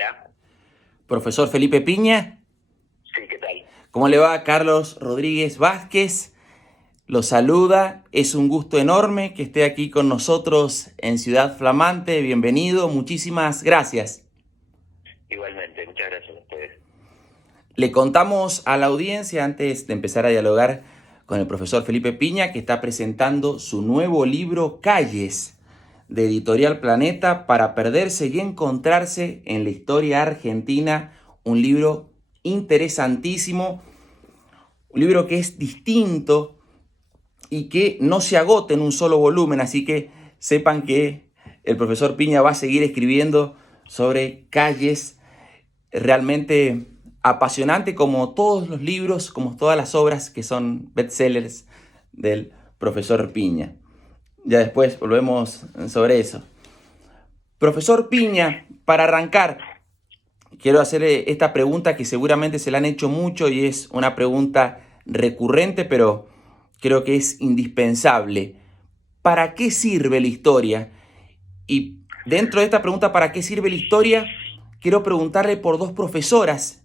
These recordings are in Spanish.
Hola, Profesor Felipe Piña, sí, ¿qué tal? ¿cómo le va? Carlos Rodríguez Vázquez lo saluda. Es un gusto enorme que esté aquí con nosotros en Ciudad Flamante. Bienvenido, muchísimas gracias. Igualmente, muchas gracias a ustedes. Le contamos a la audiencia, antes de empezar a dialogar con el profesor Felipe Piña, que está presentando su nuevo libro Calles, de Editorial Planeta, para perderse y encontrarse en la historia argentina. Un libro interesantísimo, un libro que es distinto y que no se agote en un solo volumen, así que sepan que el profesor Piña va a seguir escribiendo sobre Calles, realmente apasionante, como todos los libros, como todas las obras que son bestsellers del profesor Piña. Ya después volvemos sobre eso. Profesor Piña, para arrancar, quiero hacerle esta pregunta que seguramente se la han hecho mucho y es una pregunta recurrente, pero creo que es indispensable. ¿Para qué sirve la historia? Y dentro de esta pregunta, ¿para qué sirve la historia? Quiero preguntarle por dos profesoras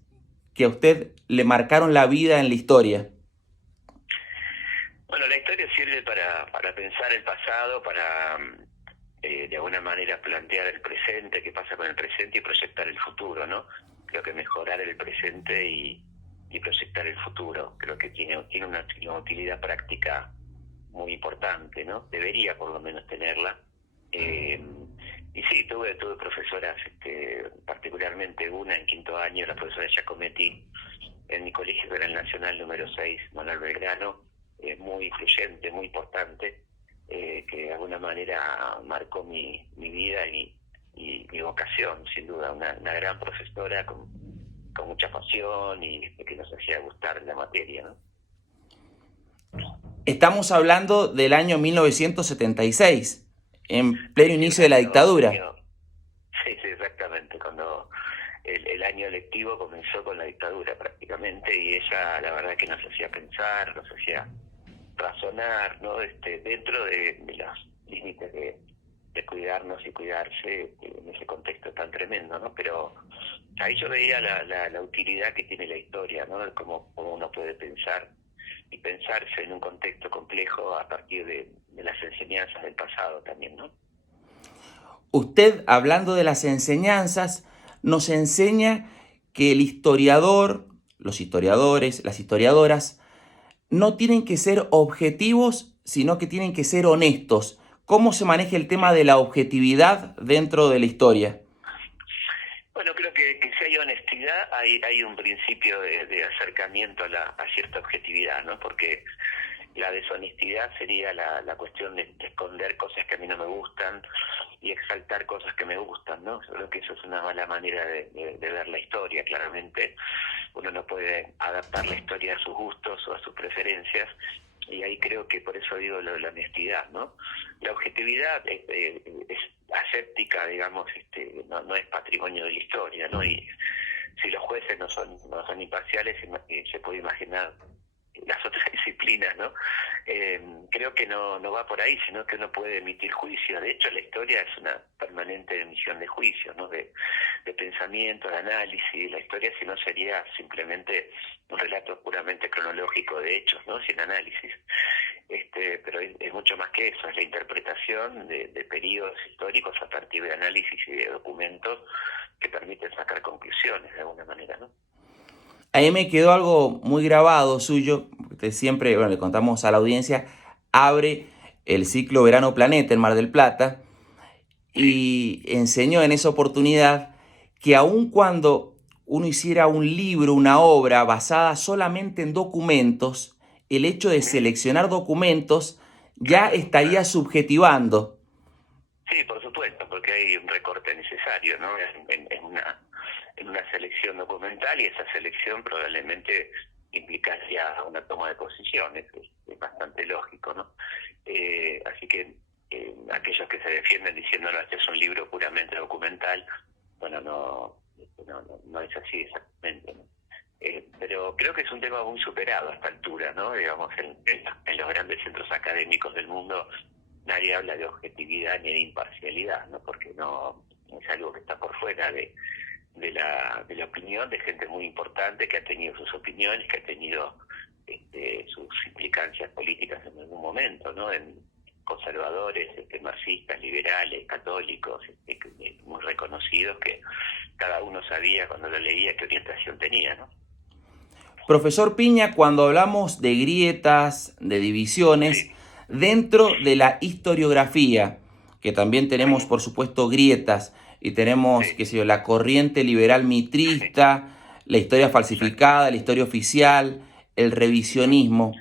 que a usted le marcaron la vida en la historia. Bueno, la historia sirve para pensar el pasado, para de alguna manera plantear el presente, qué pasa con el presente y proyectar el futuro, ¿no? Creo que mejorar el presente y proyectar el futuro, creo que tiene una utilidad práctica muy importante, ¿no? Debería por lo menos tenerla. Eh, y sí, tuve profesoras, particularmente una en quinto año, la profesora Giacometti, en mi colegio, que era el Nacional número 6 Manuel Belgrano, muy influyente, muy importante, que de alguna manera marcó mi vida y mi vocación, sin duda, una gran profesora con mucha pasión y que nos hacía gustar la materia, ¿no? Estamos hablando del año 1976, en pleno Sí, inicio de la dictadura. sí, sí, exactamente, cuando el año lectivo comenzó con la dictadura prácticamente y ella la verdad que nos hacía pensar, nos hacía razonar, ¿no? Dentro de los límites de cuidarnos y cuidarse en ese contexto tan tremendo, ¿no? Pero ahí yo veía la utilidad que tiene la historia, ¿no? Cómo uno puede pensar y pensarse en un contexto complejo a partir de las enseñanzas del pasado también, ¿no? Usted, hablando de las enseñanzas, nos enseña que el historiador, los historiadores, las historiadoras, no tienen que ser objetivos, sino que tienen que ser honestos. ¿Cómo se maneja el tema Sí. de la objetividad dentro de la historia? Bueno, creo que si hay honestidad, hay un principio de acercamiento a cierta objetividad, ¿no? Porque la deshonestidad sería la cuestión de esconder cosas que a mí no me gustan y exaltar cosas que me gustan, ¿no? Yo creo que eso es una mala manera de ver la historia, claramente. Uno no puede adaptar la historia a sus gustos o a sus preferencias, y ahí creo que por eso digo lo de la honestidad, ¿no? La objetividad es aséptica, digamos, no es patrimonio de la historia, ¿no? Y si los jueces no son imparciales, se puede imaginar las otras disciplinas, ¿no? Creo que no va por ahí, sino que uno puede emitir juicios. De hecho, la historia es una permanente emisión de juicios, ¿no? De pensamiento, de análisis. La historia, si no, sería simplemente un relato puramente cronológico de hechos, ¿no? Sin análisis. Pero es mucho más que eso, es la interpretación de periodos históricos a partir de análisis y de documentos que permiten sacar conclusiones de alguna manera, ¿no? A mí me quedó algo muy grabado suyo, porque usted siempre, bueno, le contamos a la audiencia, abre el ciclo Verano Planeta en Mar del Plata Sí. y enseñó en esa oportunidad que aun cuando uno hiciera un libro, una obra basada solamente en documentos, el hecho de Ujú. seleccionar documentos ya Claro, estaría claro. subjetivando. Sí, por supuesto, porque hay un recorte necesario, ¿no? En una selección documental, y esa selección probablemente implicaría una toma de posiciones, es bastante lógico, ¿no? Así que aquellos que se defienden diciendo, no, este es un libro puramente documental, bueno, no es así exactamente, ¿no? Pero creo que es un tema muy superado a esta altura, ¿no? Digamos, en los grandes centros académicos del mundo nadie habla de objetividad ni de imparcialidad, ¿no? Porque no es algo que está por fuera de la opinión de gente muy importante que ha tenido sus opiniones, que ha tenido sus implicancias políticas en algún momento, ¿no? En conservadores, marxistas, liberales, católicos, muy reconocidos, que cada uno sabía cuando lo leía qué orientación tenía, ¿no? Profesor Piña, cuando hablamos de grietas, de divisiones, Sí, dentro de la historiografía, que también tenemos, por supuesto, grietas, y tenemos, sí, qué sé yo, la corriente liberal sí, mitrista, la historia exacto, falsificada, la historia oficial, el revisionismo.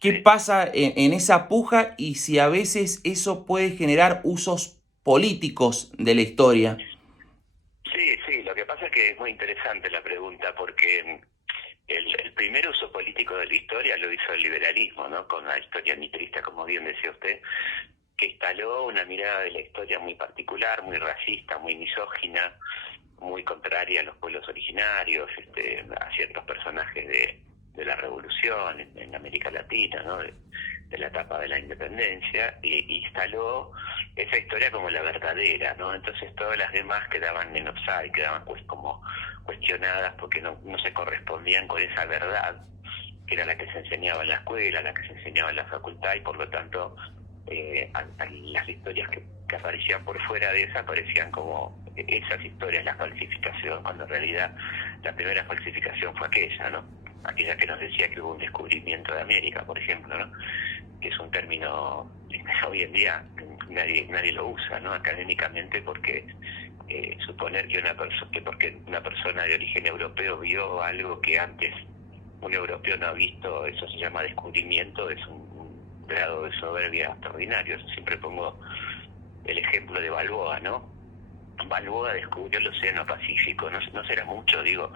¿Qué sí. pasa en esa puja y si a veces eso puede generar usos políticos de la historia? Sí, sí, lo que pasa es que es muy interesante la pregunta porque el primer uso político de la historia lo hizo el liberalismo, ¿no? Con la historia mitrista, como bien decía usted, que instaló una mirada de la historia muy particular, muy racista, muy misógina, muy contraria a los pueblos originarios, a ciertos personajes de la revolución en América Latina, ¿no? De la etapa de la independencia, y instaló esa historia como la verdadera, ¿no? Entonces todas las demás quedaban en offside, quedaban pues como cuestionadas porque no se correspondían con esa verdad que era la que se enseñaba en la escuela, la que se enseñaba en la facultad, y por lo tanto a las historias que aparecían por fuera de esa parecían como esas historias, la falsificación, cuando en realidad la primera falsificación fue aquella, ¿no? Aquella que nos decía que hubo un descubrimiento de América, por ejemplo, ¿no? Que es un término hoy en día nadie lo usa, ¿no? Académicamente, porque suponer que porque una persona de origen europeo vio algo que antes un europeo no ha visto, eso se llama descubrimiento, es un grado de soberbia extraordinario. Yo siempre pongo el ejemplo de Balboa, ¿no? Balboa descubrió el Océano Pacífico, no será mucho, digo,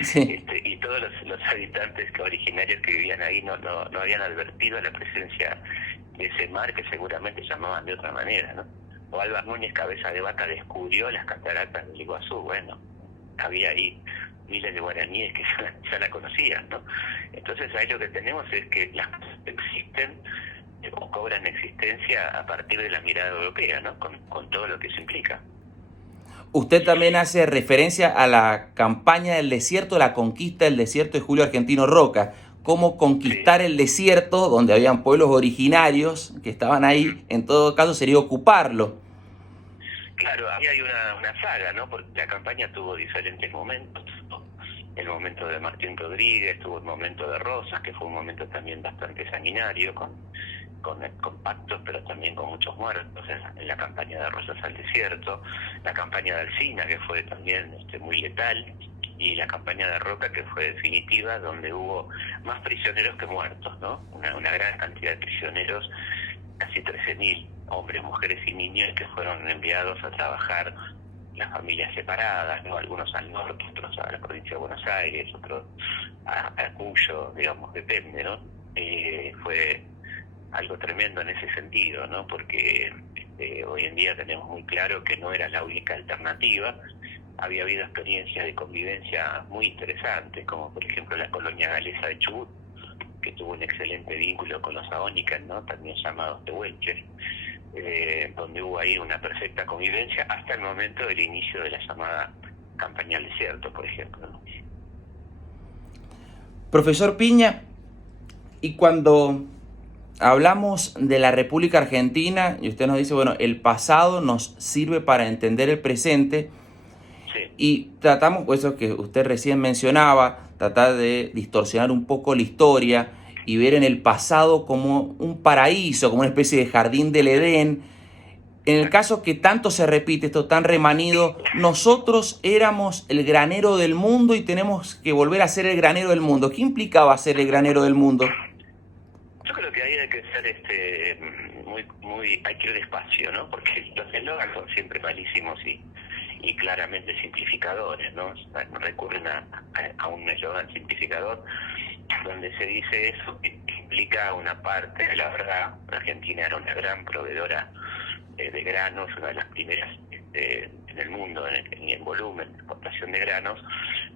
Sí. y todos los habitantes originarios que vivían ahí no habían advertido la presencia de ese mar que seguramente llamaban de otra manera, ¿no? O Álvar Núñez Cabeza de Vaca descubrió las cataratas del Iguazú, bueno, había ahí miles de guaraníes que ya la conocían, ¿no? Entonces ahí lo que tenemos es que las cosas existen o cobran existencia a partir de la mirada europea, ¿no? Con todo lo que eso implica. Usted también hace referencia a la campaña del desierto, la conquista del desierto de Julio Argentino Roca. Cómo Sí, conquistar el desierto, donde habían pueblos originarios que estaban ahí, en todo caso sería ocuparlo. claro, ahí hay una saga, ¿no? Porque la campaña tuvo diferentes momentos. El momento de Martín Rodríguez, tuvo el momento de Rosas, que fue un momento también bastante sanguinario, con pactos, pero también con muchos muertos en la campaña de Rosas al desierto, la campaña de Alsina, que fue también muy letal, y la campaña de Roca, que fue definitiva, donde hubo más prisioneros que muertos, ¿no? Una gran cantidad de prisioneros, casi 13.000 hombres, mujeres y niños, que fueron enviados a trabajar las familias separadas, ¿no? Algunos al norte, otros a la provincia de Buenos Aires, otros a Cuyo, digamos, depende, ¿no? Fue algo tremendo en ese sentido, ¿no? Porque hoy en día tenemos muy claro que no era la única alternativa. Había habido experiencias de convivencia muy interesantes, como por ejemplo la colonia galesa de Chubut, que tuvo un excelente vínculo con los aónicas, ¿no? También llamados tehuelches, donde hubo ahí una perfecta convivencia hasta el momento del inicio de la llamada campaña al desierto, por ejemplo, ¿no? Profesor Piña, y cuando hablamos de la República Argentina, y usted nos dice, bueno, el pasado nos sirve para entender el presente, Sí, y tratamos, pues eso que usted recién mencionaba, tratar de distorsionar un poco la historia y ver en el pasado como un paraíso, como una especie de jardín del Edén. En el exacto. caso que tanto se repite, esto tan remanido, nosotros éramos el granero del mundo y tenemos que volver a ser el granero del mundo. ¿Qué implicaba ser el granero del mundo? Yo creo que ahí hay que ser hay que ir despacio, ¿no? Porque los eslogans son siempre malísimos y claramente simplificadores, ¿no? Recurren a un eslogan simplificador donde se dice eso que implica una parte de la verdad. Argentina era una gran proveedora de granos, una de las primeras en el mundo en volumen de exportación de granos,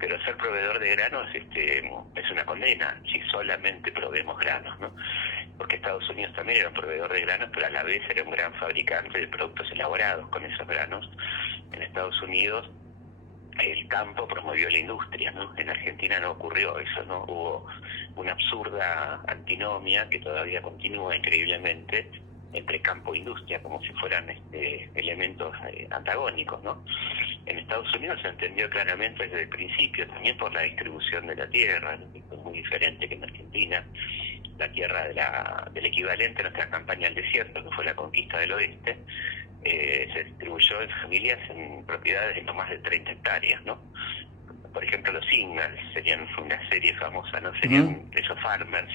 pero ser proveedor de granos es una condena si solamente proveemos granos, ¿no? Porque Estados Unidos también era un proveedor de granos, pero a la vez era un gran fabricante de productos elaborados con esos granos. En Estados Unidos el campo promovió la industria, ¿no? En Argentina no ocurrió eso, ¿no? Hubo una absurda antinomia que todavía continúa increíblemente entre campo e industria, como si fueran elementos antagónicos, ¿no? En Estados Unidos se entendió claramente desde el principio, también por la distribución de la tierra, ¿no? Que fue muy diferente que en Argentina. La tierra del equivalente a nuestra campaña al desierto, que fue la conquista del oeste, se distribuyó en familias en propiedades de no más de 30 hectáreas, ¿no? Por ejemplo, los Ingalls serían una serie famosa, ¿no? Serían esos farmers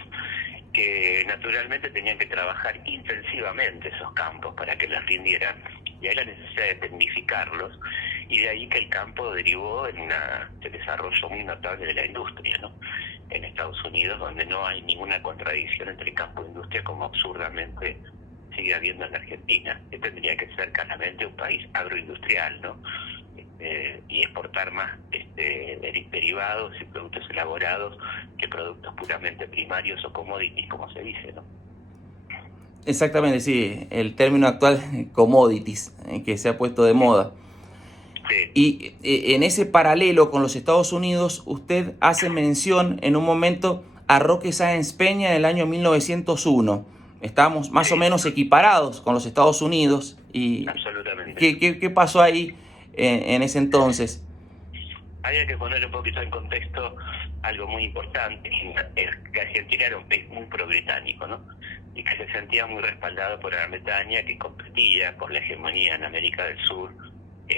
que naturalmente tenían que trabajar intensivamente esos campos para que les rindieran, y hay la necesidad de tecnificarlos, y de ahí que el campo derivó en un desarrollo muy notable de la industria, ¿no? En Estados Unidos, donde no hay ninguna contradicción entre campo e industria, como absurdamente sigue habiendo en Argentina, que tendría que ser claramente un país agroindustrial, ¿no? Y exportar más derivados y productos elaborados que productos puramente primarios o commodities, como se dice, ¿no? Exactamente, sí, el término actual, commodities, que se ha puesto de moda. Sí. Y en ese paralelo con los Estados Unidos, usted hace mención en un momento a Roque Sáenz Peña en el año 1901. Estábamos más o menos equiparados con los Estados Unidos. Y absolutamente. ¿Qué pasó ahí en ese entonces? Había que poner un poquito en contexto algo muy importante, que Argentina era un país muy pro-británico, ¿no? Y que se sentía muy respaldado por Gran Bretaña, que competía por la hegemonía en América del Sur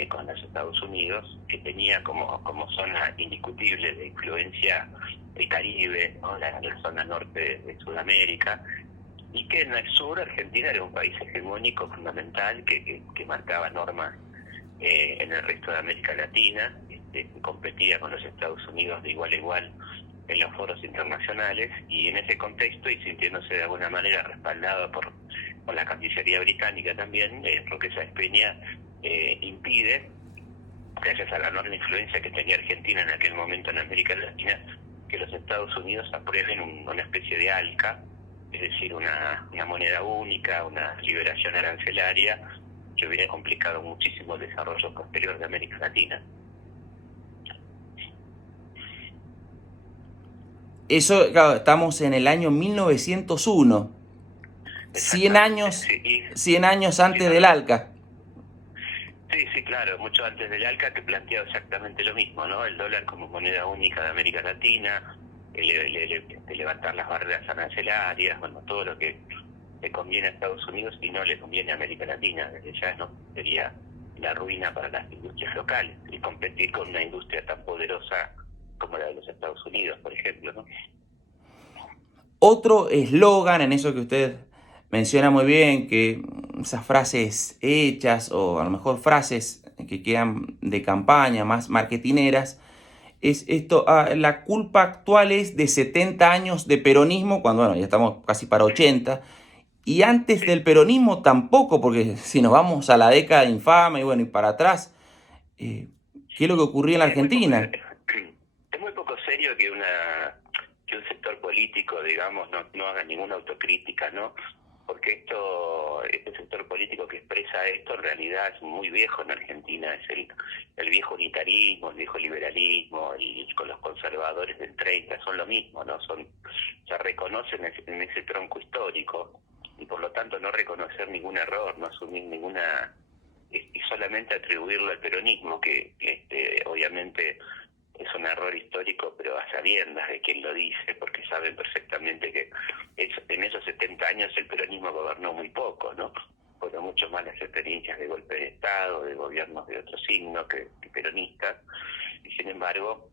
con los Estados Unidos, que tenía como zona indiscutible de influencia el Caribe, ¿no? La zona norte de Sudamérica, y que en el sur Argentina era un país hegemónico fundamental que marcaba normas en el resto de América Latina, que competía con los Estados Unidos de igual a igual en los foros internacionales, y en ese contexto, y sintiéndose de alguna manera respaldado por la Cancillería británica también, Roque Sáenz Peña impide, gracias a la enorme influencia que tenía Argentina en aquel momento en América Latina, que los Estados Unidos aprueben una especie de ALCA, es decir, una moneda única, una liberación arancelaria, que hubiera complicado muchísimo el desarrollo posterior de América Latina. Eso, claro, estamos en el año 1901, 100 años, sí, 100 años antes del ALCA. Sí, claro, mucho antes del ALCA, que planteaba exactamente lo mismo, ¿no? El dólar como moneda única de América Latina, levantar las barreras arancelarias, bueno, todo lo que le conviene a Estados Unidos y no le conviene a América Latina, desde ya, ¿no? Sería la ruina para las industrias locales, y competir con una industria tan poderosa como la de los Estados Unidos, por ejemplo, ¿no? Otro eslogan en eso que usted menciona muy bien, que esas frases hechas o a lo mejor frases que quedan de campaña, más marketineras, es esto, la culpa actual es de 70 años de peronismo, cuando bueno, ya estamos casi para 80, y antes del peronismo tampoco, porque si nos vamos a la década infame y bueno, y para atrás, ¿qué es lo que ocurría en la Argentina? Es muy poco serio que un sector político, digamos, no haga ninguna autocrítica, ¿no? Porque este sector político que expresa esto en realidad es muy viejo en Argentina, es el viejo unitarismo, el viejo liberalismo, y con los conservadores del 30 son lo mismo, ¿no? Se reconocen en ese tronco histórico, y por lo tanto no reconocer ningún error, no asumir ninguna, y solamente atribuirlo al peronismo, que obviamente es un error histórico, pero a sabiendas de quien lo dice, porque saben perfectamente que en esos 70 años el peronismo gobernó muy poco, ¿no? Fueron mucho más las experiencias de golpe de Estado, de gobiernos de otro signo que peronistas, y sin embargo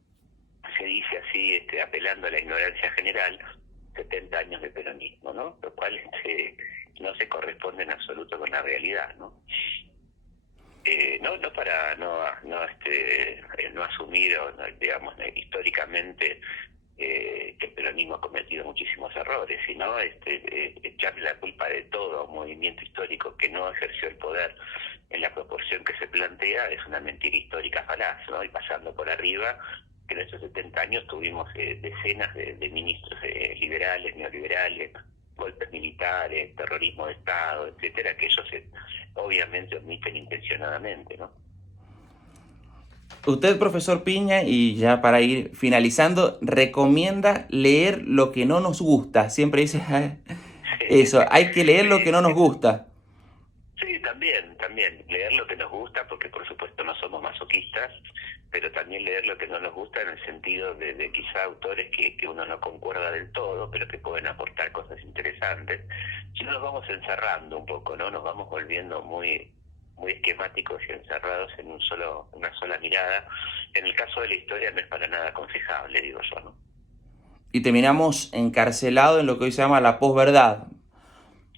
se dice así, apelando a la ignorancia general, 70 años de peronismo, ¿no? Lo cual no se corresponde en absoluto con la realidad, ¿no? No para no asumir, o digamos, históricamente que el peronismo ha cometido muchísimos errores, sino echarle la culpa de todo a un movimiento histórico que no ejerció el poder en la proporción que se plantea, es una mentira histórica falaz, ¿no? Y pasando por arriba, que en esos 70 años tuvimos decenas de ministros liberales, neoliberales, golpes militares, terrorismo de Estado, etcétera, que ellos obviamente omiten intencionadamente, ¿no? Usted, profesor Piña, y ya para ir finalizando, recomienda leer lo que no nos gusta. Siempre dice eso, hay que leer lo que Sí, no nos gusta. sí, también leer lo que nos gusta, porque por supuesto no somos masoquistas, pero también leer lo que no nos gusta en el sentido de quizá autores que uno no concuerda del todo, pero que pueden aportar cosas interesantes. Si no nos vamos encerrando un poco, ¿no? Nos vamos volviendo muy esquemáticos y encerrados en una sola mirada. En el caso de la historia no es para nada aconsejable, digo yo, ¿no? Y terminamos encarcelados en lo que hoy se llama la posverdad.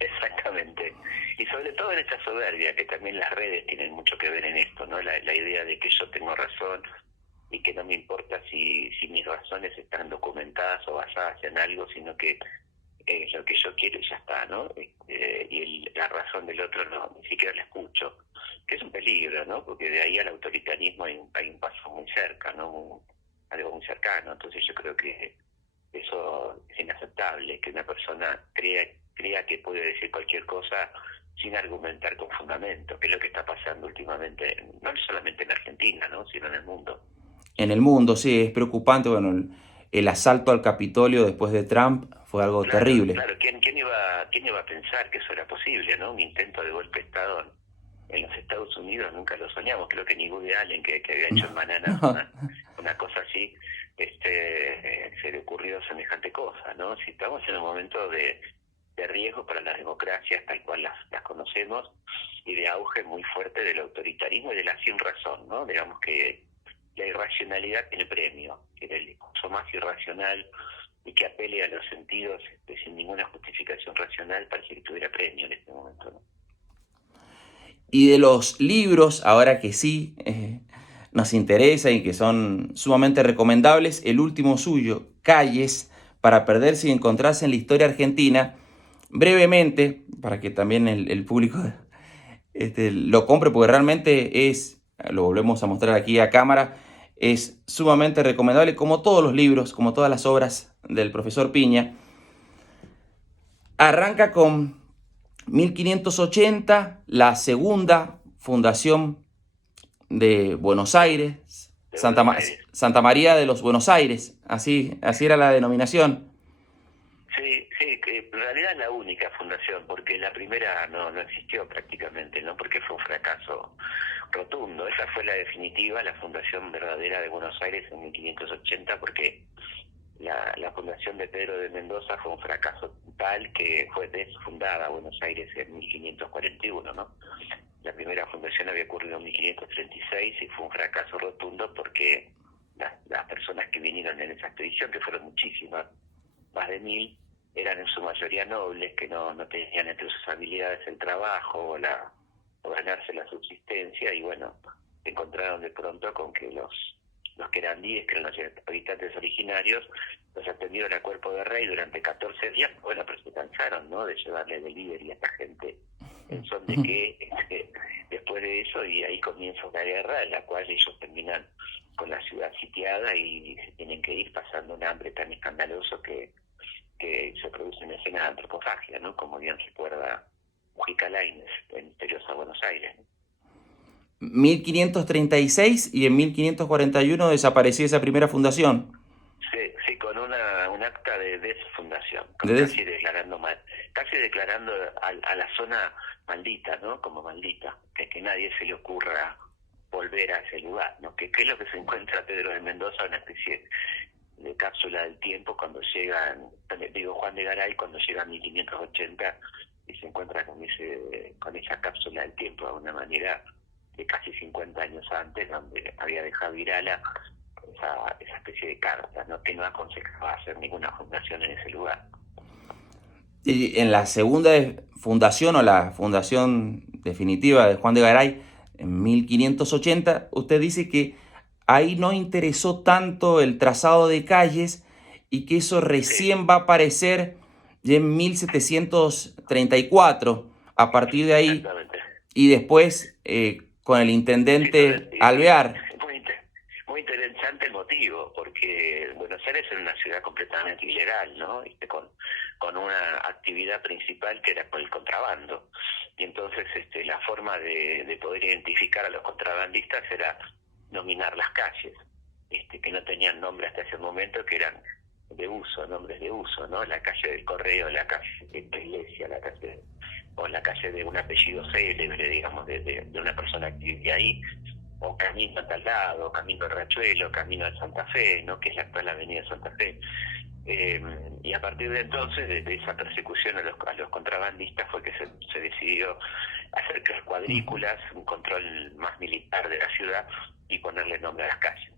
Exactamente. Y sobre todo en esta soberbia, que también las redes tienen mucho que ver en esto, ¿no? La idea de que yo tengo razón y que no me importa si mis razones están documentadas o basadas en algo, sino que lo que yo quiero y ya está, ¿no? La razón del otro no, ni siquiera la escucho, que es un peligro, ¿no? Porque de ahí al autoritarismo hay un paso muy cerca, ¿no? Algo muy cercano. Entonces yo creo que eso es inaceptable, que una persona crea que puede decir cualquier cosa sin argumentar con fundamento, que es lo que está pasando últimamente, no solamente en Argentina, ¿no? Sino en el mundo. En el mundo, sí, es preocupante. Bueno, el asalto al Capitolio después de Trump fue algo Claro, terrible. claro, quién iba a pensar que eso era posible, ¿no? Un intento de golpe de Estado en los Estados Unidos nunca lo soñamos. Creo que ni Woody Allen, que había hecho en Bananas una cosa así, se le ocurrió semejante cosa, ¿no? Si estamos en un momento de riesgo para las democracias tal cual las conocemos, y de auge muy fuerte del autoritarismo y de la sin razón, ¿no? Digamos que la irracionalidad tiene premio, que el discurso más irracional y que apele a los sentidos sin ninguna justificación racional parece que tuviera premio en este momento, ¿no? Y de los libros, ahora que sí nos interesa y que son sumamente recomendables, el último suyo, Calles, para perderse y encontrarse en la historia argentina, brevemente, para que también el público lo compre, porque realmente lo volvemos a mostrar aquí a cámara, es sumamente recomendable, como todos los libros, como todas las obras del profesor Piña. Arranca con 1580, la segunda fundación de Buenos Aires, De Buenos Aires. Santa María de los Buenos Aires, así era la denominación. Sí, que en realidad es la única fundación, porque la primera no existió prácticamente, ¿no? Porque fue un fracaso rotundo. Esa fue la definitiva, la fundación verdadera de Buenos Aires en 1580, porque la fundación de Pedro de Mendoza fue un fracaso tal que fue desfundada Buenos Aires en 1541, ¿no? La primera fundación había ocurrido en 1536 y fue un fracaso rotundo porque las personas que vinieron en esa expedición, que fueron muchísimas, más de 1000, eran en su mayoría nobles que no tenían entre sus habilidades el trabajo o ganarse la subsistencia, y bueno, se encontraron de pronto con que los querandíes, que eran los habitantes originarios, los atendieron a cuerpo de rey durante 14 días, bueno, pero se cansaron, ¿no?, de llevarle delivery a esta gente, en son de que después de eso, y ahí comienza una guerra en la cual ellos terminan con la ciudad sitiada y se tienen que ir pasando un hambre tan escandaloso que se producen escenas de antropofagia, ¿no?, como bien recuerda Mujica Lainez en Misteriosa Buenos Aires. 1536 y en 1541 desapareció esa primera fundación. Sí, con un acta de desfundación, casi declarando a la zona maldita, ¿no?, como maldita, que nadie se le ocurra volver a ese lugar, ¿no? Que es lo que se encuentra Pedro de Mendoza, una especie de cápsula del tiempo cuando Juan de Garay cuando llega a 1580 y se encuentra con esa cápsula del tiempo, de alguna manera, de casi 50 años antes, donde había dejado Irala esa especie de carta, ¿no?, que no aconsejaba hacer ninguna fundación en ese lugar. Y en la segunda fundación o la fundación definitiva de Juan de Garay, en 1580, usted dice que ahí no interesó tanto el trazado de calles y que eso recién va a aparecer ya en 1734, a partir de ahí, y después con el intendente Alvear. Muy interesante el motivo, porque Buenos Aires era una ciudad completamente ilegal, ¿no? Con una actividad principal que era con el contrabando. Y entonces la forma de poder identificar a los contrabandistas era nominar las calles, que no tenían nombre hasta ese momento, que eran de uso, nombres de uso, ¿no? La calle del Correo, la calle de la iglesia, o la calle de un apellido célebre, digamos, de una persona que vivía ahí, o camino a tal lado, camino al Rachuelo, camino a Santa Fe, ¿no? Que es la actual avenida Santa Fe. Y a partir de entonces, de esa persecución a los contrabandistas, fue que se decidió hacer cuadrículas, un control más militar de la ciudad y ponerle nombre a las calles.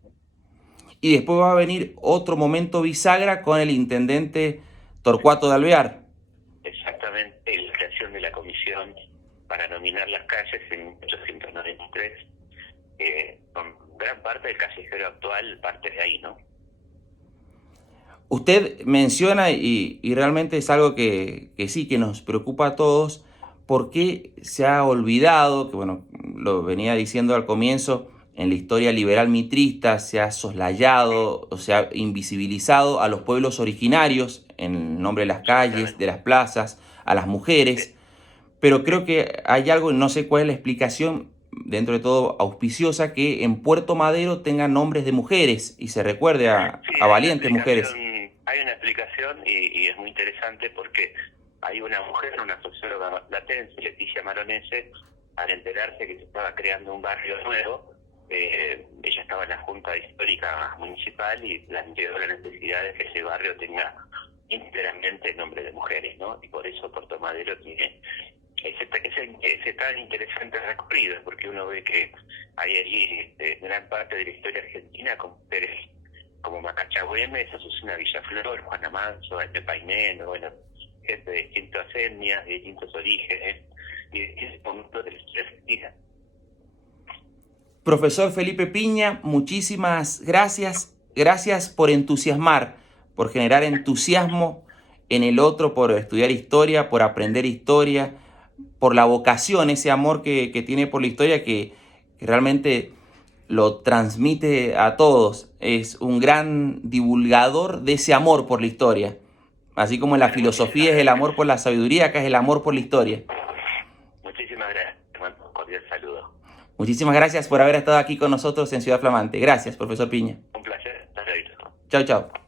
Y después va a venir otro momento bisagra con el intendente Torcuato de Alvear. Exactamente, la creación de la comisión para nominar las calles en 1893, con gran parte del callejero actual parte de ahí, ¿no? Usted menciona, y realmente es algo que sí, que nos preocupa a todos, porque se ha olvidado, que bueno, lo venía diciendo al comienzo, en la historia liberal mitrista se ha soslayado o se ha invisibilizado a los pueblos originarios en el nombre de las calles, de las plazas, a las mujeres, pero creo que hay algo, no sé cuál es la explicación, dentro de todo auspiciosa, que en Puerto Madero tengan nombres de mujeres y se recuerde a valientes mujeres. Hay una explicación y es muy interesante porque hay una mujer, una socióloga platense, Leticia Maronese, al enterarse que se estaba creando un barrio nuevo, ella estaba en la Junta Histórica Municipal y planteó la necesidad de que ese barrio tenga íntegramente nombre de mujeres, ¿no? Y por eso Puerto Madero tiene ese tan interesante recorrido, porque uno ve que hay allí gran parte de la historia argentina con mujeres como Macacha Güemes, Azucena Villaflor, Juana Manso, Aime Paineno, bueno, gente de distintas etnias, de distintos orígenes y de distintos momentos de la historia argentina. Profesor Felipe Piña, muchísimas gracias. Gracias por entusiasmar, por generar entusiasmo en el otro, por estudiar historia, por aprender historia, por la vocación, ese amor que tiene por la historia que realmente lo transmite a todos. Es un gran divulgador de ese amor por la historia. Así como en la filosofía es el amor por la sabiduría, acá es el amor por la historia. Muchísimas gracias, un cordial saludo. Muchísimas gracias por haber estado aquí con nosotros en Ciudad Flamante. Gracias, profesor Piña. Un placer. Hasta luego. Chao, chao.